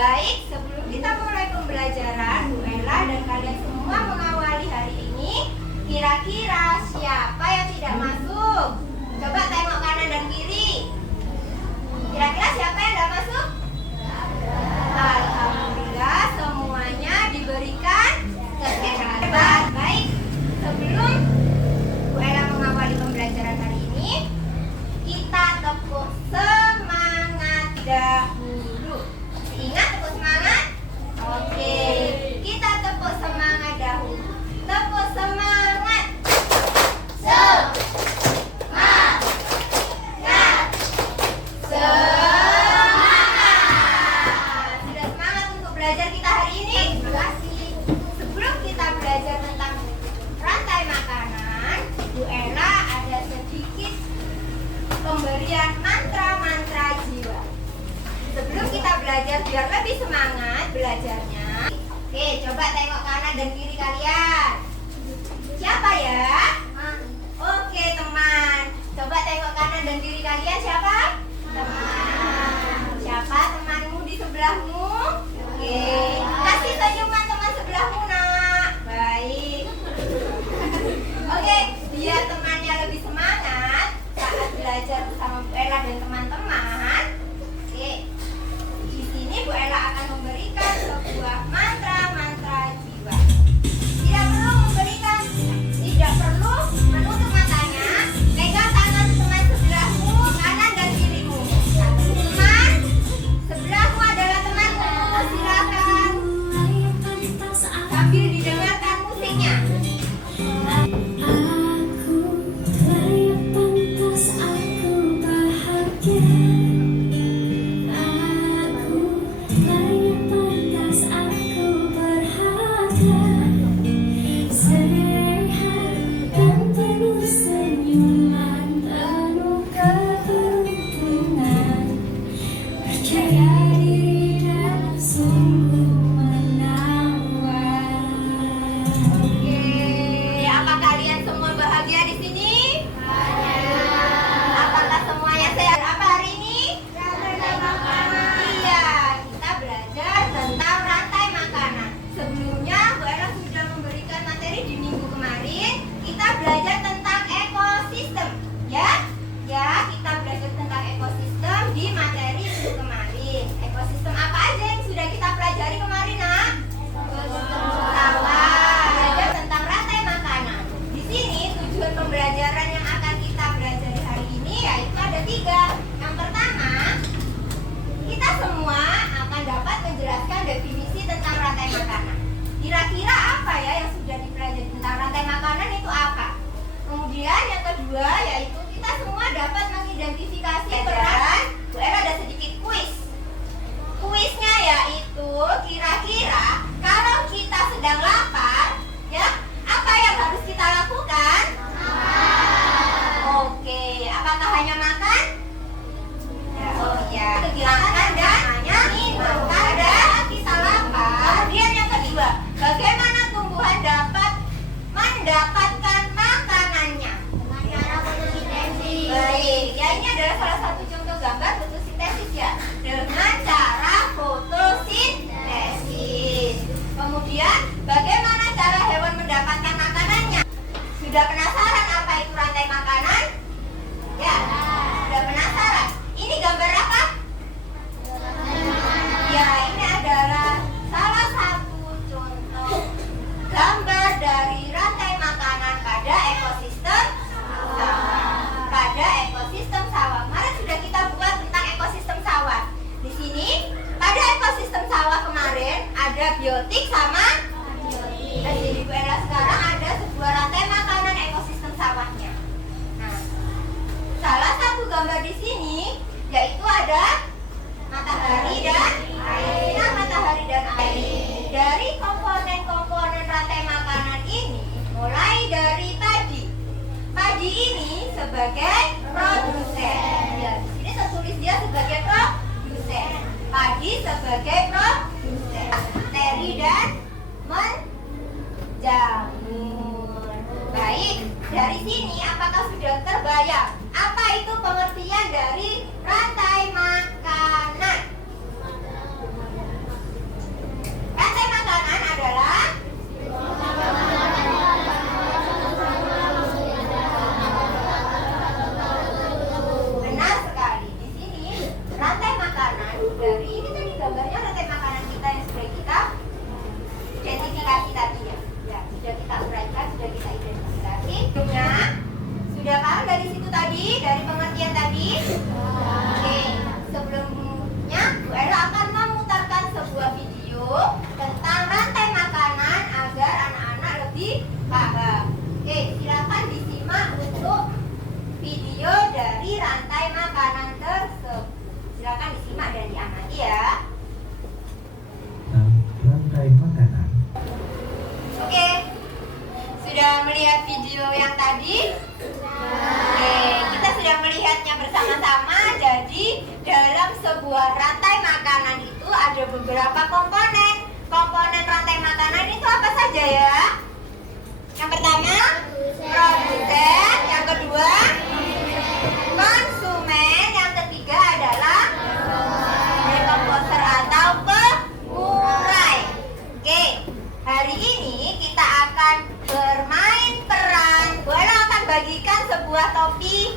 Baik, sebelum kita mulai pembelajaran, Bu Ella dan kalian semua mengawali hari ini. Kira-kira siapa yang tidak masuk? Coba tengok kanan dan kiri. Kira-kira siapa yang tidak masuk? Alhamdulillah, semuanya diberikan kesehatan. Baik, sebelum Bu Ella mengawali pembelajaran hari ini, kita tepuk semangat dahulu. Ingat tepuk semangat? Oke, kita tepuk semangat dahulu. Tepuk semangat. Semangat. Semangat. Sudah semangat untuk belajar kita hari ini? Terima kasih. Sebelum kita belajar tentang rantai makanan, Bu Ella ada sedikit pemberian mantra-mantra jiwa. Sebelum kita belajar biar lebih semangat belajarnya. Oke, coba tengok kanan dan kiri kalian. Siapa ya? Oke, teman. Coba tengok kanan dan kiri kalian siapa? Teman. Siapa temanmu di sebelahmu? Oke. Kasih senyuman teman sebelahmu, Nak. Baik. Oke, biar temannya lebih semangat saat belajar bersama Bu Ella dan teman-teman. Oke. Di sini Bu Ella akan memberikan sebuah mantra-mantra jiwa. Tidak perlu menutup matanya. Pegang tangan teman sebelahmu, kanan dan kirimu. Teman sebelahmu adalah temanmu. Silakan sambil didengarkan musiknya. Definisi tentang rantai makanan. Kira-kira apa ya yang sudah dipelajari tentang rantai makanan itu apa? Kemudian yang kedua yaitu kita semua dapat mengidentifikasi peran. Bu Ella ada sedikit kuis. Kuisnya yaitu kira-kira kalau kita sedang lapar, ya apa yang harus kita lakukan? Oke, apakah hanya makan? Oh ya, makan dan minum. Kemudian yang kedua, bagaimana tumbuhan dapat mendapatkan makanannya? Baik, ya ini adalah salah satu contoh gambar fotosintesis ya. Dengan cara fotosintesis. Kemudian, bagaimana cara hewan mendapatkan makanannya? Sudah penasaran apa itu rantai makanan? Ya, sudah penasaran. Ini gambar apa? Ya, ini adalah salah satu contoh gambar dari rantai makanan pada ekosistem sawah. Pada ekosistem sawah. Kemarin sudah kita buat tentang ekosistem sawah. Di sini pada ekosistem sawah kemarin ada biotik sama abiotik. Dan di Bu Ella sekarang ada sebuah rantai makanan ekosistem sawahnya. Nah, salah satu gambar di sini yaitu ada matahari dan air. Nah, matahari dan air. Dari komponen-komponen rantai makanan ini, mulai dari padi. Padi ini sebagai produsen. Ya, di sini tertulis dia sebagai produsen. Padi sebagai produsen. Teri dan menjamur. Baik, dari sini apakah sudah terbayang apa itu pengertian dari rantai makanan? melihat video yang tadi? Oke, kita sudah melihatnya bersama-sama. Jadi dalam sebuah rantai makanan itu ada beberapa komponen. Komponen rantai makanan itu apa saja ya? Yang pertama, produsen. Yang kedua, konsumen. Yang ketiga adalah dekomposer atau pengurai. Oke, hari ini kita akan bermain peran. Bu Ella akan bagikan sebuah topi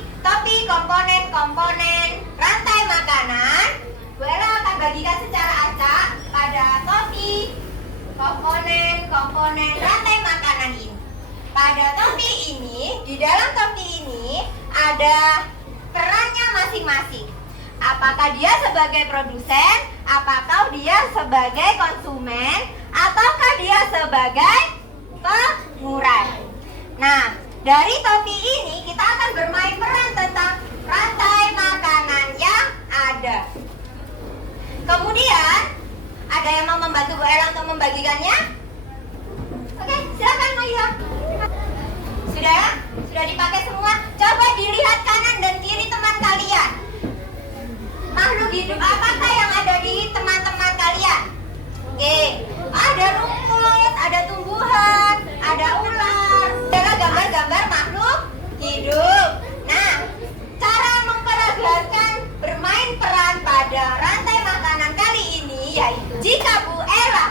komponen-komponen rantai makanan. Bu Ella akan bagikan secara acak pada topi komponen rantai makanan ini. Pada topi ini, di dalam topi ini ada perannya masing-masing. Apakah dia sebagai produsen, apakah dia sebagai konsumen, ataukah dia sebagai pengurai. Nah, dari topi ini kita akan bermain peran tentang rantai makanan yang ada. Kemudian, ada yang mau membantu Bu Ella untuk membagikannya? Oke, silakan Maya. Sudah dipakai semua? Coba dilihat kanan dan kiri teman kalian. Makhluk hidup apakah yang ada di teman-teman kalian? Oke, ada rumput, ada tumbuhan, ada ular. Adalah gambar-gambar makhluk hidup. Nah, cara memperagakan bermain peran pada rantai makanan kali ini yaitu jika Bu Ella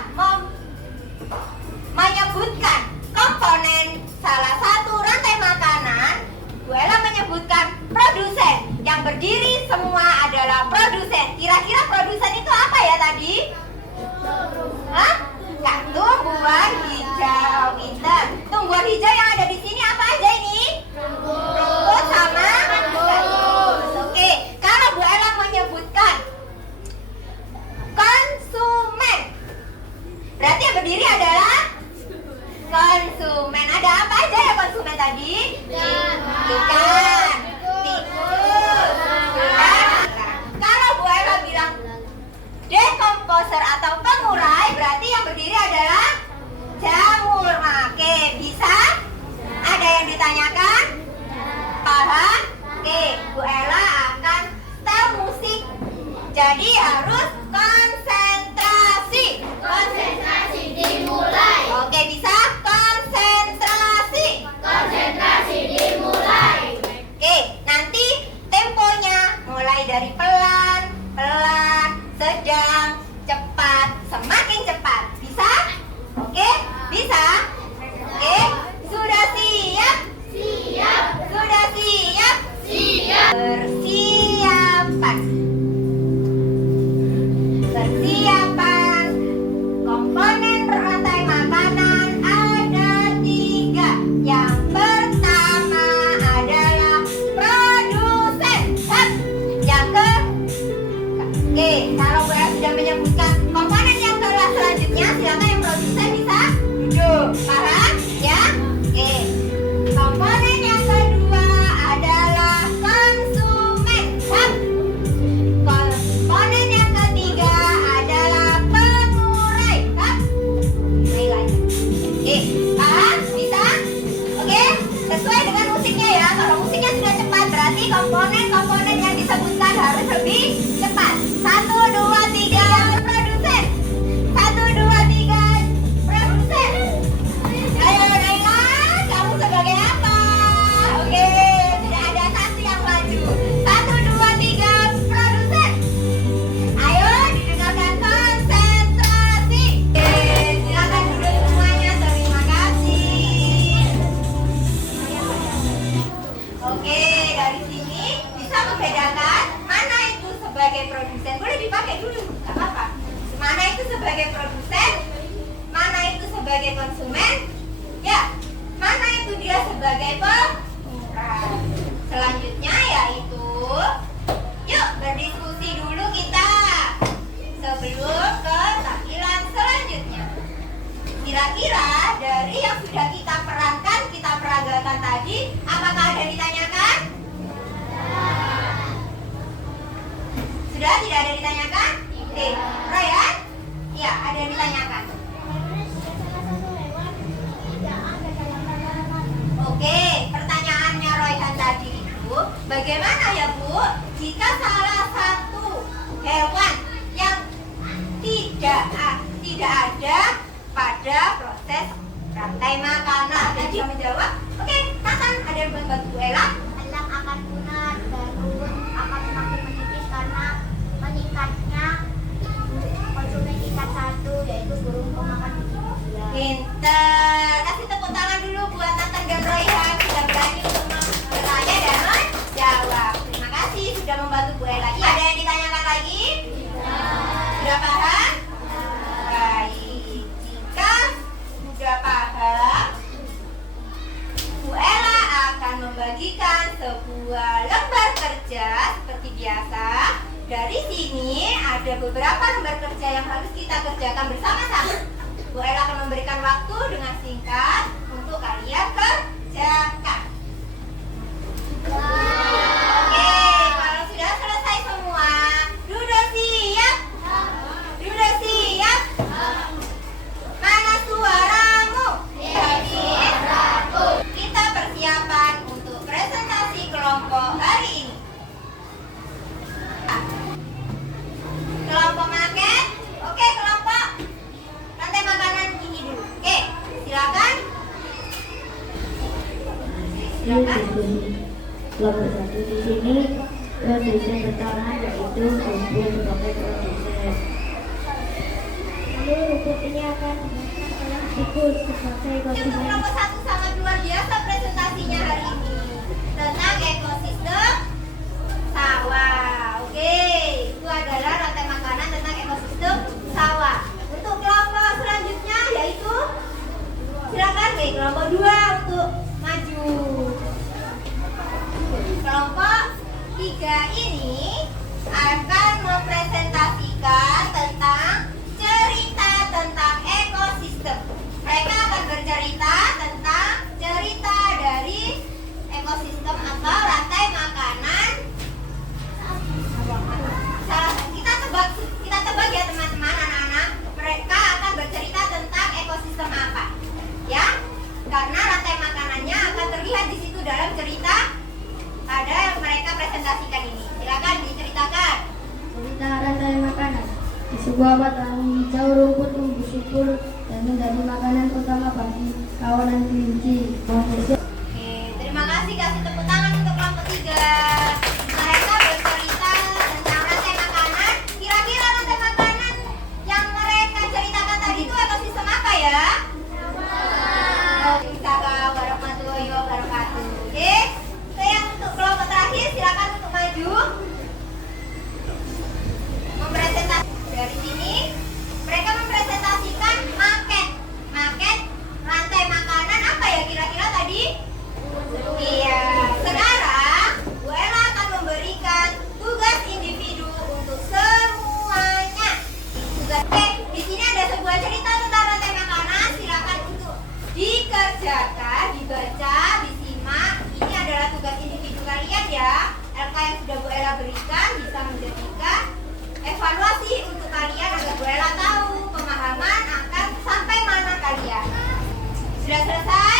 menyebutkan komponen salah satu rantai makanan, Bu Ella menyebutkan produsen. Yang berdiri semua adalah produsen. Kira-kira produsen itu apa ya tadi? Hah? Tumbuhan hijau, Intan. Tumbuhan hijau yang ada di sini apa aja ini? Rumput sama gandum. Oke, kalau Bu Ella menyebutkan konsumen, berarti yang berdiri adalah konsumen. Ada apa aja ya konsumen tadi? Ikan, tikus, Kalau Bu Ella bilang dekomposer atau pengurai, berarti yang berdiri adalah jamur. Oke, bisa? Ada yang ditanyakan? Paham? Oke, Bu Ella akan setel musik. Jadi harus konsentrasi. Konsentrasi dimulai. Oke, bisa? Konsentrasi. Konsentrasi dimulai. Oke, nanti temponya mulai dari pelan, sedang, cepat, semakin cepat. Bisa? Oke? Bisa? Oke? Sudah siap? Siap. Sudah siap? Siap. Persiapan. Komponen rantai makanan ada 3. Yang pertama adalah produsen. Oke, kalau Bu Ella sudah menyebutkan komponen yang selanjutnya, silakan yang produsen bisa duduk. Paham? Ya? Oke. Komponen yang kedua adalah konsumen. Komponen yang ketiga adalah pengurai. Oke, paham? Bisa? Oke, sesuai dengan musiknya ya. Kalau musiknya sudah cepat, berarti komponen-komponen yang disebutkan harus lebih cepat. 1, 2, 3, produsen. 1, 2, 3, produsen. Ayo Naila, kamu sebagai apa? Oke, tidak ada satu yang maju. 1, 2, 3, produsen. Ayo didengarkan konsentrasi. Silakan duduk semuanya. Terima kasih. Oke, dari sini bisa membedakan mana itu sebagai produsen. Boleh dipakai dulu, nggak apa-apa. Mana itu sebagai produsen, mana itu sebagai konsumen, ya, mana itu dia sebagai pengurai. Selanjutnya yaitu, yuk berdiskusi dulu kita sebelum ke tampilan selanjutnya. Kira-kira dari yang sudah kita perankan, kita peragakan tadi, apakah ada yang ditanyakan? Sudah, tidak ada yang ditanyakan? Oke, Ryan? Iya, ada yang ditanyakan. Bagaimana ya Bu, jika salah satu hewan yang tidak ada pada proses rantai makanan? Ada yang menjawab? Oke, Nathan, ada yang membantu Bu Ella? Elang akan punah, daun akan semakin menipis karena meningkatnya konsumen tingkat 1, yaitu burung pemakan biji buah. Pintar. Kasih tepuk tangan dulu buat Nathan dan Royhan sudah berani untuk bertanya dan menjawab. Terima kasih sudah membantu Bu Ella. Iya, ada yang ditanyakan lagi? Sudah paham? Baik. Jika sudah paham, Bu Ella akan membagikan sebuah lembar kerja seperti biasa. Dari sini ada beberapa lembar kerja yang harus kita kerjakan bersama-sama. Bu Ella akan memberikan waktu dengan singkat untuk kalian kerjakan. Oke, kalau sudah selesai semua, sudah siap? Sudah siap? Mana suaramu? Kita persiapan untuk presentasi kelompok hari ini. Kelompok market, oke kelompok rantai makanan ini dulu. Oke, silakan. Silakan. Kelompok satu di sini produsen pertama yaitu rumput sebagai produsen. Lalu rumput ini akan digunakan oleh tikus sebagai Untuk konsumen. kelompok 1 sangat luar biasa presentasinya hari ini tentang ekosistem sawah. Oke, itu adalah rantai makanan tentang ekosistem sawah. Untuk kelompok selanjutnya yaitu silakan kelompok 2 untuk maju. Kelompok 3 ini akan mempresentasikan tentang cerita tentang ekosistem. Mereka akan bercerita tentang cerita dari ekosistem atau rantai makanan. Kita tebak ya teman-teman, anak-anak. Mereka akan bercerita tentang ekosistem apa? Ya, karena rantai makanannya akan terlihat di situ dalam cerita ada yang mereka presentasikan ini. Silakan diceritakan. Cerita rantai makanan. Di sebuah batang hijau rumput tumbuh subur dan menjadi makanan utama bagi kawanan kelinci. Oke, terima kasih. Kasih tepuk tangan untuk kelompok 3. Mereka bercerita tentang rantai makanan. Kira-kira rantai makanan yang mereka ceritakan tadi itu ekosistem apa ya? Waalaikumsalam warahmatullahi wabarakatuh. Oke, yang untuk kelompok terakhir silakan untuk maju. Mempresentasi dari sini. Mereka mempresentasikan market rantai makanan apa ya kira-kira tadi? Iya. Sekarang Bu Ella akan memberikan tugas individu untuk semuanya. Oke, di sini ada sebuah cerita tentang rantai makanan. Silakan untuk dikerjakan, dibaca, disimak. Ini adalah tugas individu kalian ya. LK yang sudah Bu Ella berikan bisa menjadikan evaluasi untuk kalian agar Bu Ella tahu pemahaman akan sampai mana kalian. Sudah selesai?